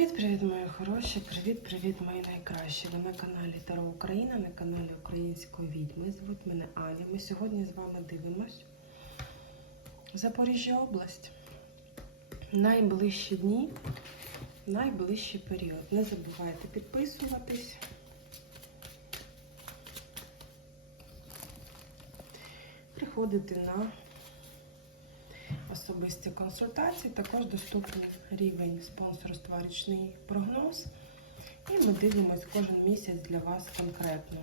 Привіт-привіт, мої хороші! Привіт-привіт, мої найкращі! Ви на каналі Таро Україна, на каналі Української відьми. Звуть мене Аня. Ми сьогодні з вами дивимось Запоріжжя область. Найближчі дні, найближчий період. Не забувайте підписуватись. Приходити на особисті консультації, також доступний рівень спонсорства річний прогноз. І ми дивимось кожен місяць для вас конкретно.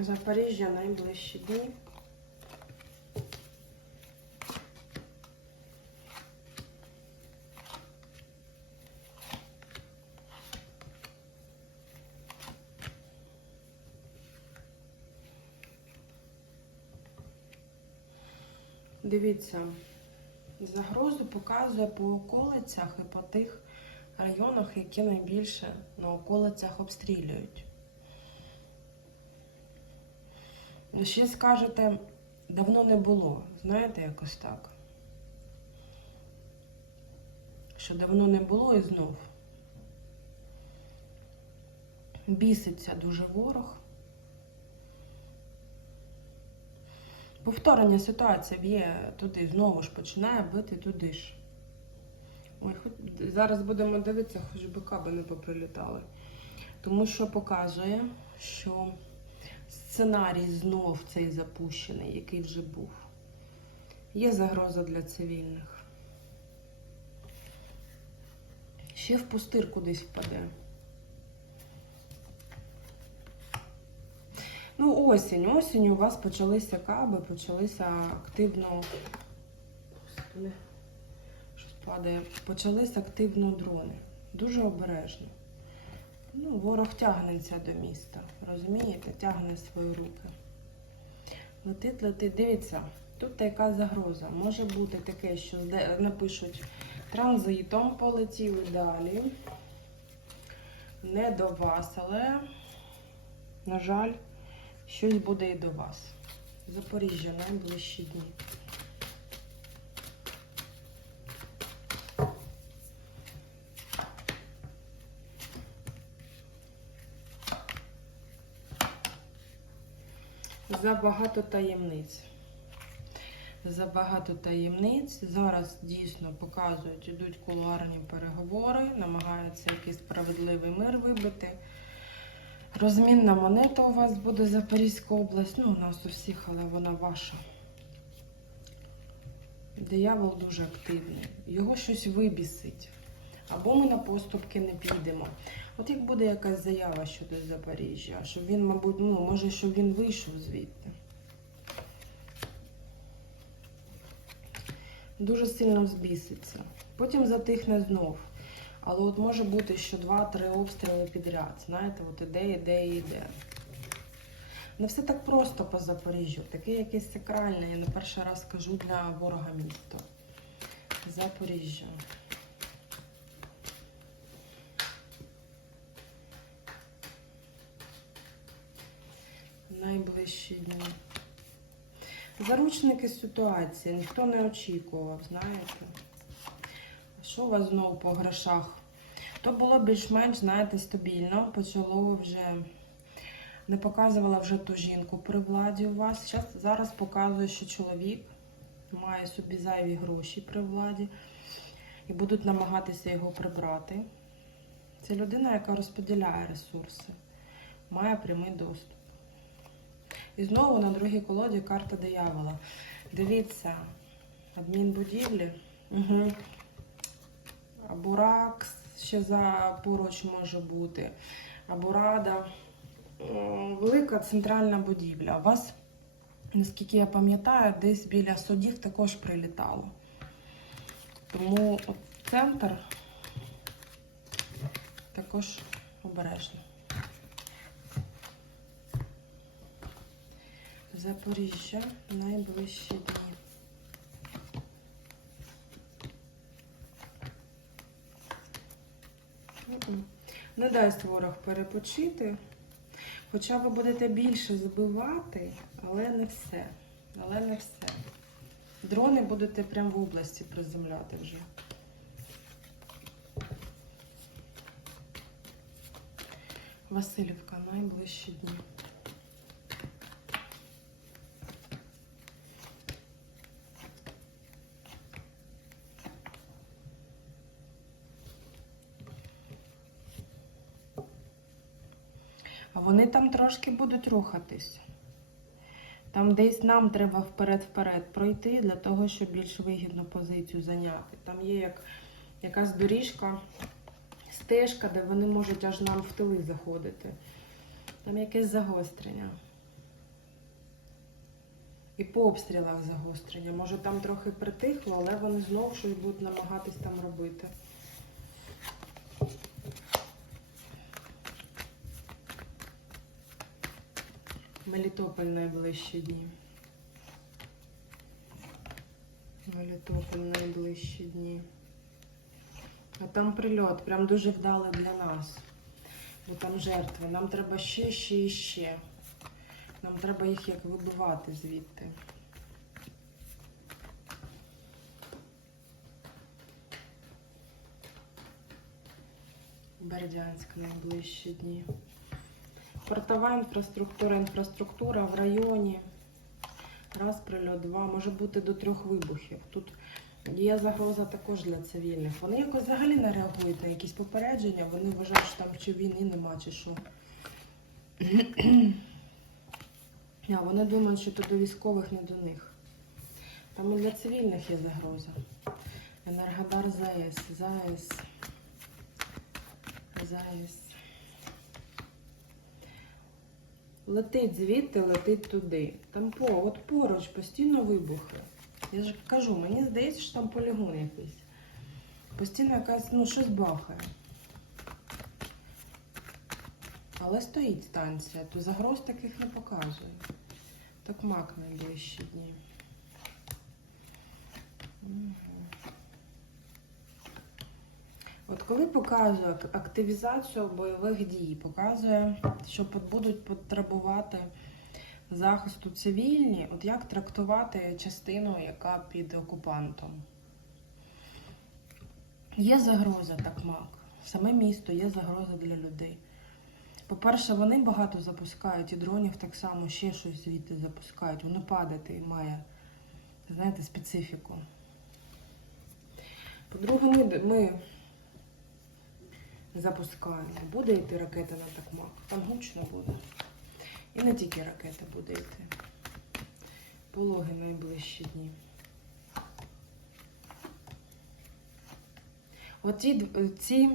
Запоріжжя найближчі дні. Дивіться, загрозу показує по околицях і по тих районах, які найбільше на околицях обстрілюють. Ще скажете, давно не було, знаєте, якось так. Що давно не було і знов. Біситься дуже ворог. Повторення ситуації б'є туди, знову ж починає бити туди ж. Ой, хоч зараз будемо дивитися, хоч би каби не поприлітали. Тому що показує, що сценарій знов цей запущений, який вже був. Є загроза для цивільних. Ще в пустир кудись впаде. Ну, осінь. Осінь у вас почалися каби, почалися активно. Щось падає. Почались активно дрони. Дуже обережно. Ну, ворог тягнеться до міста. Розумієте? Тягне свої руки. Летить, летить. Дивіться, тут яка загроза. Може бути таке, що напишуть транзитом полетіли далі. Не до вас, але, на жаль, щось буде і до вас. Запоріжжя найближчі дні. Забагато таємниць. Забагато таємниць. Зараз дійсно показують, ідуть кулуарні переговори, намагаються якийсь справедливий мир вибити. Розмінна монета у вас буде Запорізька область. Ну, у нас у всіх, але вона ваша. Диявол дуже активний. Його щось вибісить. Або ми на поступки не підемо. От як буде якась заява щодо Запоріжжя, щоб він, мабуть, ну, може, щоб він вийшов звідти. Дуже сильно збіситься. Потім затихне знов. Але от може бути, що два-три обстріли підряд. Знаєте, от іде, іде і іде. Не все так просто по Запоріжжю. Таке якесь сакральне, я на перший раз кажу для ворога міста. Запоріжжя. Найближчі дні. Заручники ситуації, ніхто не очікував, знаєте. Що у вас знову по грошах? То було більш-менш, знаєте, стабільно. Почало вже не показувала вже ту жінку при владі у вас. Зараз, зараз показує, що чоловік має собі зайві гроші при владі і будуть намагатися його прибрати. Це людина, яка розподіляє ресурси, має прямий доступ. І знову на другій колоді карта диявола. Дивіться, адмінбудівлі. Угу. Або рак ще за поруч може бути, або рада. Велика центральна будівля. У вас, наскільки я пам'ятаю, десь біля судів також прилітало. Тому от центр також обережно. Запоріжжя найближчі дні. Не дасть ворог перепочити. Хоча ви будете більше збивати, але не все. Але не все. Дрони будете прямо в області приземляти вже. Васильівка найближчі дні. А вони там трошки будуть рухатись. Там десь нам треба вперед-вперед пройти для того, щоб більш вигідну позицію зайняти. Там є як, якась доріжка, стежка, де вони можуть аж нам в тили заходити. Там якесь загострення. І по обстрілах загострення. Може там трохи притихло, але вони знову щось будуть намагатись там робити. Мелітополь найближчі дні. Мелітополь найближчі дні. А там прильот, прям дуже вдалий для нас. Бо там жертви. Нам треба ще, ще і ще. Нам треба їх як вибивати звідти. Бердянськ найближчі дні. Портова інфраструктура, інфраструктура в районі. Раз прильот, два, може бути до трьох вибухів. Тут є загроза також для цивільних. Вони якось взагалі не реагують на якісь попередження, вони вважають, що там чи війни нема, чи що. А вони думають, що то до військових не до них. Там і для цивільних є загроза. Енергодар ЗАЕС, ЗАЕС, ЗАЕС. Летить звідти, летить туди. Там по, от поруч постійно вибухи. Я ж кажу, мені здається, що там полігон якийсь. Постійно якась, ну, щось бахає. Але стоїть станція, то загроз таких не показує. Так мак найближчі дні. От коли показує активізацію бойових дій, показує, що будуть потребувати захисту цивільні, от як трактувати частину, яка під окупантом. Є загроза, так мак. Саме місто є загроза для людей. По-перше, вони багато запускають, і дронів так само ще щось звідти запускають. Воно падати має, знаєте, специфіку. По-друге, ми запускаємо. Буде йти ракета на такмак, там гучно буде. І не тільки ракета буде йти. Пологи найближчі дні. Оці ці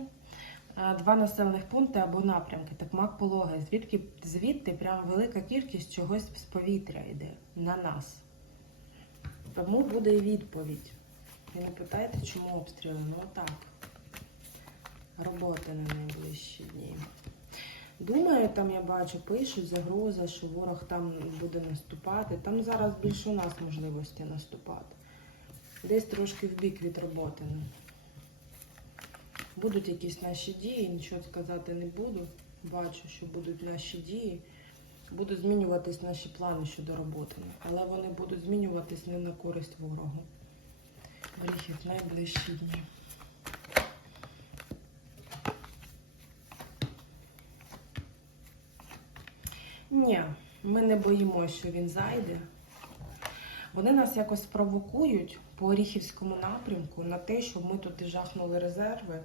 е, два населених пункти або напрямки, такмак пологи, звідки звідти прям велика кількість чогось з повітря йде на нас. Тому буде і відповідь. І не питайте, чому обстріли. Ну отак. Роботи на найближчі дні. Думаю, там я бачу, пишуть загроза, що ворог там буде наступати. Там зараз більше у нас можливості наступати. Десь трошки в бік від роботи. Будуть якісь наші дії, нічого сказати не буду. Бачу, що будуть наші дії. Будуть змінюватись наші плани щодо роботи. Але вони будуть змінюватись не на користь ворогу. Гріхів найближчі дні. Ні, ми не боїмося, що він зайде. Вони нас якось провокують по Оріхівському напрямку на те, щоб ми тут жахнули резерви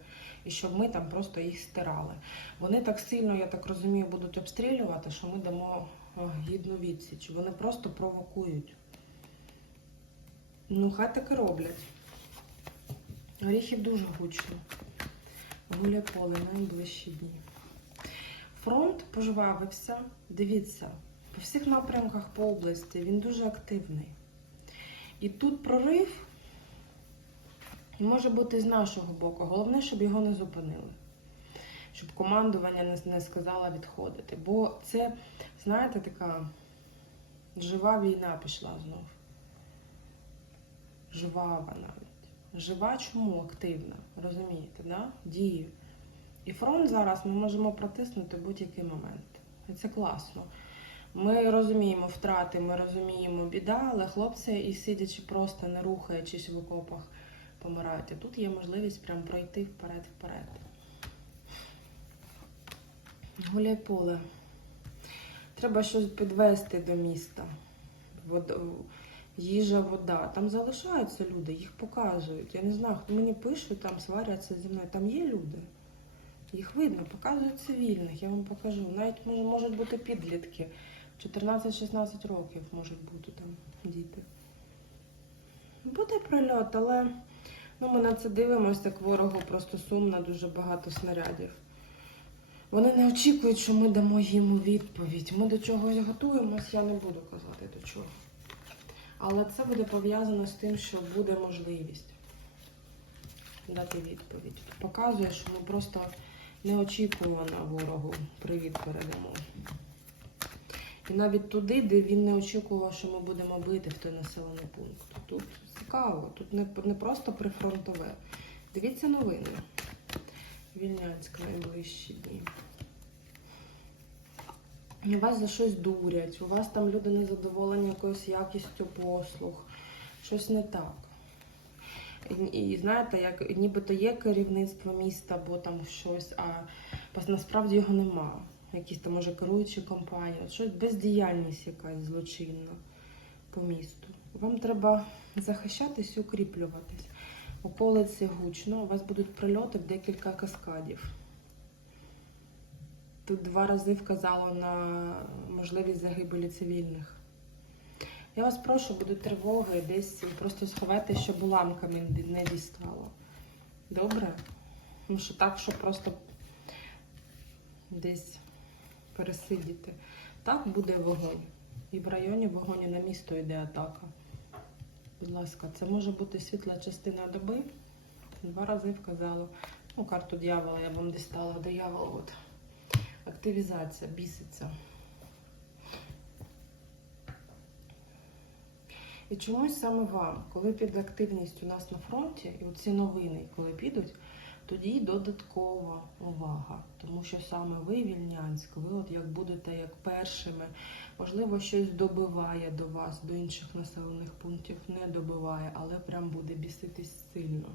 і щоб ми там просто їх стирали. Вони так сильно, я так розумію, будуть обстрілювати, що ми дамо е, гідну відсіч. Вони просто провокують. Ну, хай так і роблять. Оріхів дуже гучно. Гуляй поле найближчі дні. Фронт пожвавився. Дивіться, по всіх напрямках по області він дуже активний. І тут прорив може бути з нашого боку. Головне, щоб його не зупинили. Щоб командування не, сказало відходити. Бо це, знаєте, така жива війна пішла знов. Жвава навіть. Жива чому активна? Розумієте, да? діє. І фронт зараз ми можемо протиснути в будь-який момент. І це класно. Ми розуміємо втрати, ми розуміємо біда, але хлопці, і сидячи просто не рухаючись в окопах, помирають. А тут є можливість прям пройти вперед-вперед. Гуляй поле. Треба щось підвести до міста. Вода, їжа, вода. Там залишаються люди, їх показують. Я не знаю, хто мені пише, там сваряться зі мною. Там є люди. Їх видно, показують цивільних, я вам покажу. Навіть може, можуть бути підлітки. 14-16 років можуть бути там діти. Буде прильот, але ну, ми на це дивимося, так ворогу просто сумно, дуже багато снарядів. Вони не очікують, що ми дамо їм відповідь. Ми до чогось готуємось, я не буду казати до чого. Але це буде пов'язано з тим, що буде можливість дати відповідь. Показує, що ми просто неочікувано ворогу привіт передамо. І навіть туди, де він не очікував, що ми будемо бити в той населений пункт. Тут цікаво, тут не, не просто прифронтове. Дивіться новини. Вільнянськ найближчі дні. І вас за щось дурять, у вас там люди не задоволені якоюсь якістю послуг, щось не так. І, знаєте, як нібито є керівництво міста або там щось, а насправді його нема. Якісь там, може, керуючі компанії, щось бездіяльність якась злочинна по місту. Вам треба захищатись і укріплюватись. Околиці гучно, у вас будуть прильоти в декілька каскадів. Тут два рази вказало на можливість загибелі цивільних. Я вас прошу, будуть тривоги, десь просто сховайте, щоб уламками не дістало. Добре? Тому що так, що просто десь пересидіти. Так буде вогонь. І в районі вогонь і на місто йде атака. Будь ласка, це може бути світла частина доби. Два рази вказало. Ну, карту дьявола я вам дістала. Диявол, от. Активізація, біситься. І чомусь саме вам, коли піде активність у нас на фронті, і оці новини, коли підуть, тоді додаткова увага. Тому що саме ви, Вільнянськ, ви от як будете як першими, можливо, щось добиває до вас, до інших населених пунктів не добиває, але прям буде біситись сильно.